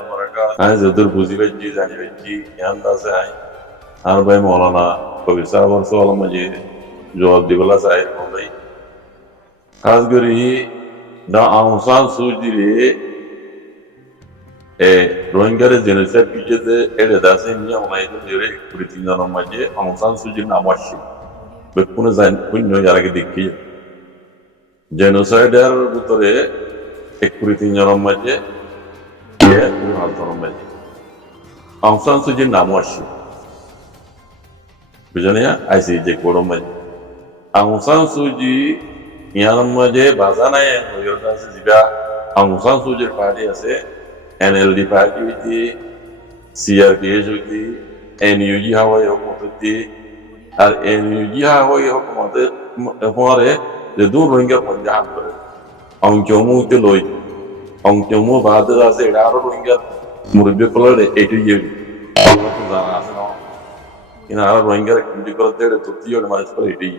وبركاته. أنا زدور بوزي بجي زاني بجي ياندا ساي. أنا باي مولانا كويسا ورسول مجي جواب دي بلا ساي مولاي. خاص كري دا أنسان سوجي روهنجر جنسيت بيجي إيه داسين ميا مولاي جوري بريتينا نمجي أنسان سوجي ناموشي. بكون زين كون نيجي ديكي. জেনোসাইডের ভিতরে একুরি তিনজনের মাঝে একুরি হাজারের মাঝে আং সান সুচির নামও আসছে বুঝলেন আইসিজে কোড়ের মাঝে আং সান সুচি ইয়ার মাঝে বাজা নাই আছে যেটা আং সান সুচির পার্টি আছে এনএলডি পার্টি হইতে সিআরপিএস হইতে এনইউজি হাওয়াই হুকুমত হইতে আর এনইউজি হাওয়াই হুকুমতের পরে de dun rohingya punjab kore ang chomu te loi ang chomu badra se garo rohingya murbe kolore etu ye to zana asno ina ara rohingya kimdi korte de tuttiyo de mas kore eti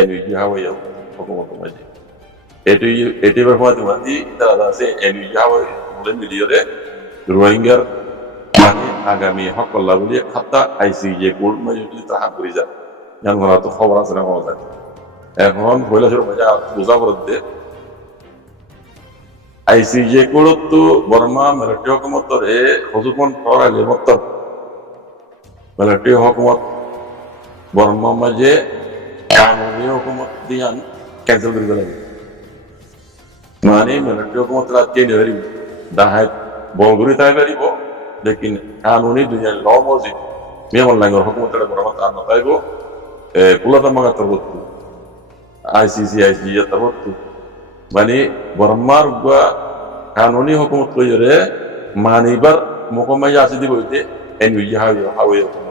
enu jawa ya hukumat maji etu ber pati mandi da se enu jawa mule miliore rohingya mani agami hakalla boli khatta ICJ court maji taha koriza yan gora to khabar asna hoza এখন পয়লা শুরু মজা বুঝা পড়তে ICJ কোলত Varma military হুকুমতরে হজুকন পরালে মত military হুকুমত বর্মা মাঝে কানুনি হুকুমত দিয়ান cancel করে গেল মানে মিলিটারি হুকুমত রাতে ধরি দাহাত বলগুরি তাই পারিব লেকিন কানুনি দুনিয়া ল মসজিদ মেমন লাগর হুকুমতরে বর্মা তার না পাইব কুলাতা মাগা তরবত ICC terbutu, bani Burma gua kanuni hukum tu jere manibar mukamai jasi di boleh NUG hawi hukum,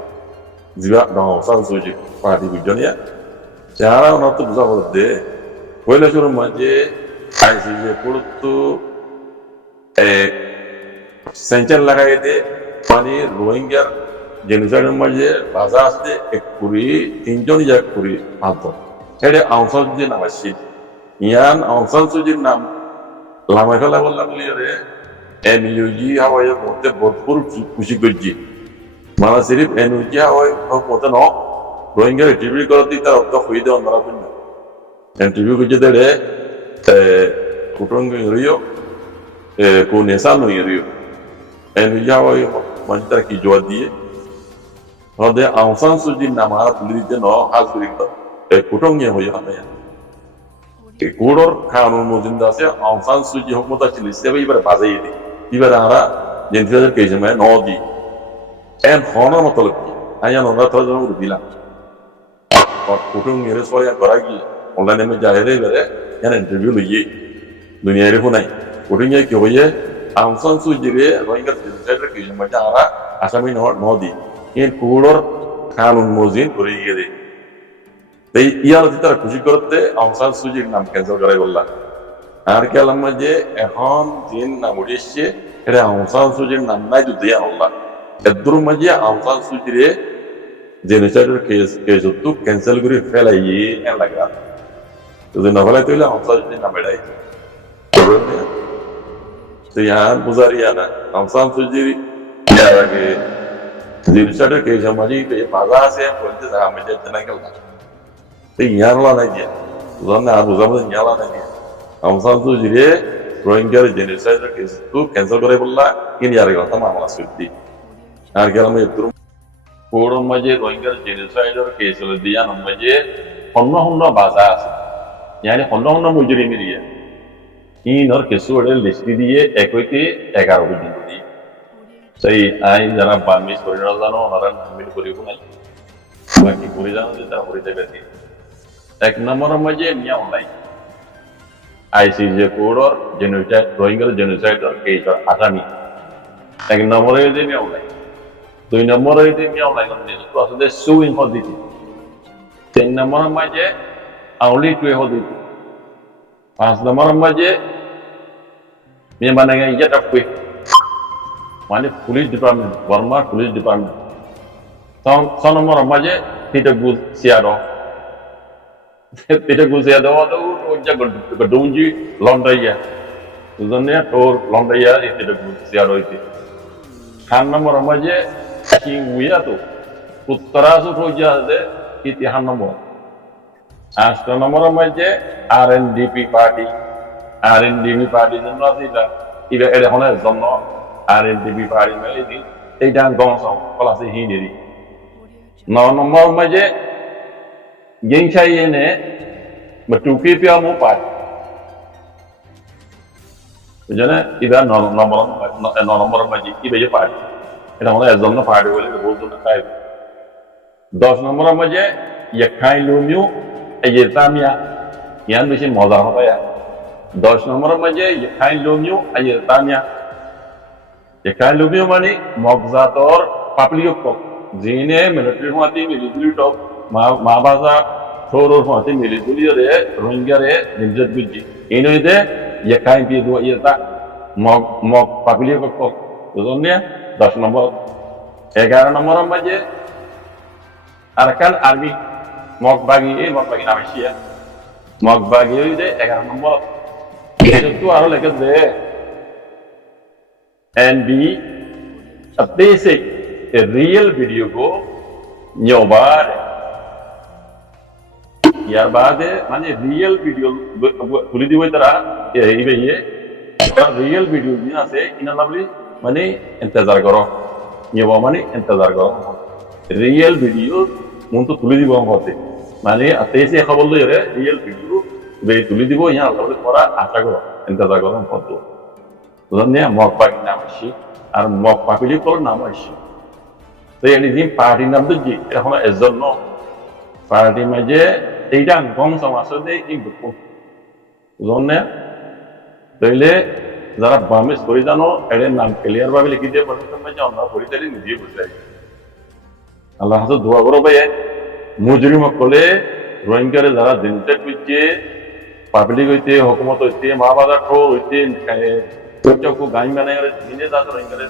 jiwa dong san suji parti bujon ya, cara orang tu bisa boleh, boleh suruh maje ICC tu sencer lagai de, bani Rohingya genocide maje bazar se ekuri tinjon ya ekuri atau Jadi Aung San Suu Kyi nama sih, Ian Aung San Suu Kyi nam lama kala bola beliau NUG hawa ya kote berpur kusi kerja, malah sirip NUG hawa ya kote no, Rohingya TV kalau tidak untuk hidup orang punya, yang TV kerja deh, kurang ngeriyo, kunesan ngeriyo, NUG hawa ya macam kijual dia, kalau Aung San Suu Kyi nama tulis dia no khas berita. কুটঙ্গে হয়ে হবে কুড়োর খানুন মজিন্দা আছে আং সান সু জি হুকুমত ছিল সেবে এবারে বাজাই দি এবারে আমরা জেন্টিদের কেজে মে ন দি এন হনর মতলব কি আয়া নরা তো জন্য দিলাম কুটঙ্গে রে সয়া করা কি অনলাইনে মে জাহেরে এবারে এন ইন্টারভিউ লইয়ে দুনিয়া রে নাই কুটঙ্গে কি হয়ে আং সান সু জি রে রোহিঙ্গা জেন্টিদের কেজে মে আমরা আসামি ন দি এন কুড়োর খানুন মজিন করে গিয়ে তাই ইয়ার তারা খুশি করতে আং সান সু জির নাম ক্যান্সেল করাই বললাম আর কি আলাম যে এখন দিন নাম উঠে এসছে এটা আং সান সু জির নাম নাই যদি আল্লাহ এদুর মাঝে আং সান সু জিরে জেনোসাইডের কেস তো ক্যান্সেল করে ফেলাই এন লাগা যদি না ফেলাই তাহলে আং সান সু জির নাম এটাই তো ইয়ার বুঝারিয়া না আং সান সু জির ইয়ার আগে জেনোসাইডের কেস মাঝে বাধা আছে বলতে থাকা মেজে জানা গেল Tapi nyala lagi, Zona Abu Zaman nyala lagi. Aung San Suu Kyi re Rohingya genocide case tu cancel করে বললা ini আর কথা মামলা সত্যি আর গেলাম একটু পুরো মাঝে রোহিঙ্গা genocide case হলো দিয়া মাঝে অন্য বাজা আছে yani অন্য মুজরিম দিয়ে ইনর কেস ওরে লিস্ট দিয়ে একইতে 11 পর্যন্ত দিয়ে সেই আইন যারা বার্মিজ করে জানো ওনারা নামিল করিব নাই বাকি করে জানো যে তারা করে দেবে এক নম্বরের মাঝে নিয়ে অনলাইন ICJ কোডর জেনোসাইড রোহিঙ্গা জেনোসাইড কেস আসামি এক নম্বরে যে নিয়ে অনলাইন দুই নম্বরে যে নিয়ে অনলাইন তো আসলে সুইং হদিতি তিন নম্বরের মাঝে আউলি টুয়ে হদিতি পাঁচ নম্বরের মাঝে মেয়ে মানে ইয়ে টাপুয়ে মানে police department Burma police department ছ নম্বরের মাঝে তিনটা গুজ সিয়ারো tidak gusia dawa tu ujak gedungji londaya, uzannya tor londaya itu tidak gusia itu. সাত নম্বর মাঝে কিং উইয়া তো উত্তরাসু ফৌজাদে ইতি সাত নম্বর 8 নম্বরের মধ্যে আরএনডিপি পার্টি জন্য আছে এটা এখন জন্য আরএনডিপি পার্টি মেলে দি এইটা গংসং কলাসে হিনেরি 9 নম্বরের মধ্যে গেংসাই এনে টুকি পিয়া মু পার্টি বুঝলে এটা 9 নম্বরের মধ্যে কি বেজে পার্টি এটা মনে হয় জন্য পার্টি বলে বলতো না তাই 10 নম্বরের মধ্যে ইয়াখাই লুমিউ Ayertamia, yang mesti modal apa ya? 10 nomor aja, Yakai Lumio, Ayertamia. Yakai Lumio mani Mogzator, Papliokok, Zine, military mati, military top, Mabaza, Toro mati, military re, Rohingya, Nimjat Biji. Ini itu Yakai Pidu Ayerta, Mog Papliokok. Usulnya 10 nomor. 11 nomor aja, Arkan Army. Mogbagi Namasia. Mogbagi itu 11 nomor. Itu harus lagi deh. NB basic real video ko nyobar. यार बात है माने real video खुली दी हुई तरह यही भाई है रियल वीडियो भी ना से इन लवली माने इंतजार करो ये वो माने इंतजार करो रियल वीडियो मुंतो तुली दी बांग होते माने अतेसे खबर लो यारे रियल वीडियो वे तुली दी वो यहाँ लवली थोड़ा आशा करो इंतजार करो होतो तो ने मॉक पार्टी नाम है और मॉक पार्टी को नाम है तो ये निज़ीम पार्टी नाम तो जी हम एज़र नो पार्टी में जे এইটা গং সমাজে এই বুকু জনে তাইলে যারা বামিস করে জানো এর নাম ক্লিয়ার ভাবে লিখি দিয়ে বলতে পারছে আমরা পরিতারি নিজে বুঝতে আল্লাহ হাতে দোয়া করো ভাই মুজরিম কলে রোহিঙ্গারে যারা দিনতে বুঝছে পাবলিক হইতে হুকুমত হইতে মা বাবা ঠো হইতে চকু গাই মানে দিনে দাস রোহিঙ্গারে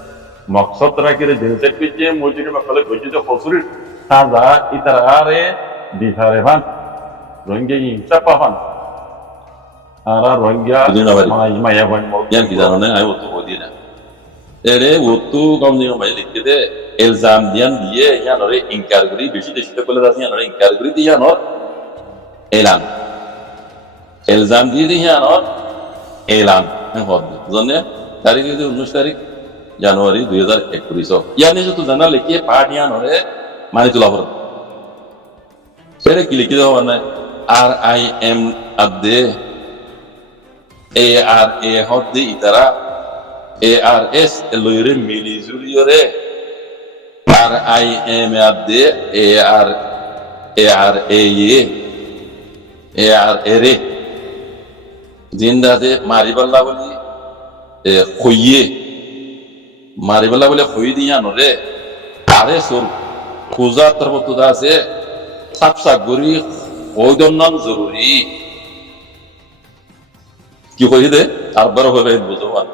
মকসদ রাখি দিনতে বুঝছে মুজরিম কলে বুঝছে যে ফসুরি সাজা ইতারে দিহারে ভান Rohingya ini siapa kan? Ara Rohingya Maya Van yang kita nonton ayo waktu kodi na. Ere waktu kamu ni namanya lihat deh ilzam dia yang nore ingkar geri besi desi tu kalau rasanya nore ingkar geri dia nor elan. Ilzam dia nor elan yang kodi. Zonnya tarik itu 19 tarik Januari 2021. Yani itu zana leki partian nore mana itu lapor. Ere kili kita mana RIM adde ARA hodde itara ARS loire milizuriore RIM adde ARA জিন্দাতে মারিবাল্লা বলি খইয়ে মারিবাল্লা বলে খই দিয়া নরে আরে সোর খুজা তরবতুদা আছে সাপসা গরি ওইদর নাম জরুরি কি কই দে আরবার হবে বুঝবান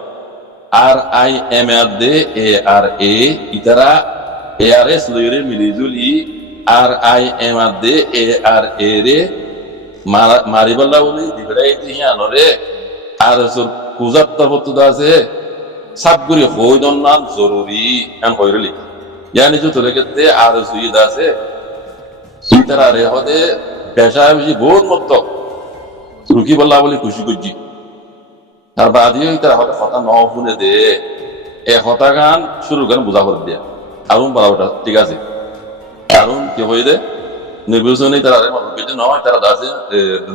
RIM দে ARA ইতারা ARS লইরে মিলিজুলি RIM দে ARA রে মারিবাল্লা বলি দিবরাই দিয়ানরে আর সর কুজাত্তর বতুদা আছে সাবগুরি ওইদর নাম জরুরি আন কইরলি यानी जो তোলে কেতে আর সুইদা আছে ইতারা রে হদে পেশা বেশি বহুত মত রুকি বল্লা বলে খুশি করছি আর বাদিও তার হঠাৎ কথা ন শুনে দে এ হতা গান শুরু গান বোঝা করে দিয়া আরুন বলা ঠিক আছে আরুন কি হয়ে দে নির্বাচনে তারা মত কিছু নয় তারা আছে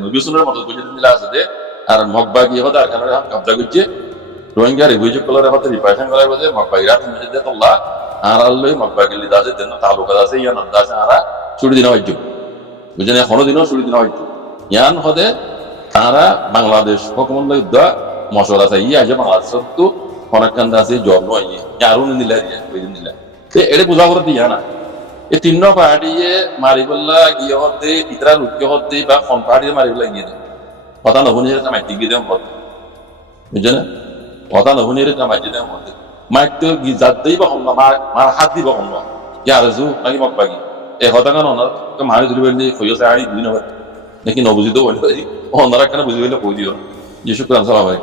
নির্বাচনের মত কিছু দিলা আছে দে আর মগবাগি হতা আর কানাডা কবজা করছে রোহিঙ্গা রিভিউ কলারে হতে রিপারেশন করার বলে মগবাগি রাত মিশে দে তোল্লা আর আল্লাহ মগবাগি লিদা আছে দেন তালুকা আছে ইয়া নদা আছে আর ছুটি দিন হইছো বুঝেন এখনো দিনও ছুটি দিন হইতো ইয়ান হদে তারা বাংলাদেশ হুকুমত যুদ্ধ মশলা চাই আছে বাংলাদেশ তো অনেকখান আছে জব নয় আরো নিলা দিয়ে ওই দিন নিলা এটা বোঝা করে দিয়া না এই তিন পার্টিয়ে মারিবল্লা গিয়ে হতে ইতরা লুকে হতে বা কোন পার্টি মারিবল্লা গিয়ে দেয় কথা নহুনি এটা মাইতি গিয়ে দেয় হতে বুঝছেন কথা নহুনি এটা মাইতি দেয় হতে মাইক তো গিজাত দেই বা হল্লা মার হাত দিব হল্লা ইয়ার জু নাকি মক বাগি এই কথা কেন ওনার মারি ধরি বেলি হইছে আড়ি দুই নম্বর নাকি নবুঝিত বলি ওনারা কেন বুঝি বেলে কই দিও যে শুক্রান সালাম ভাই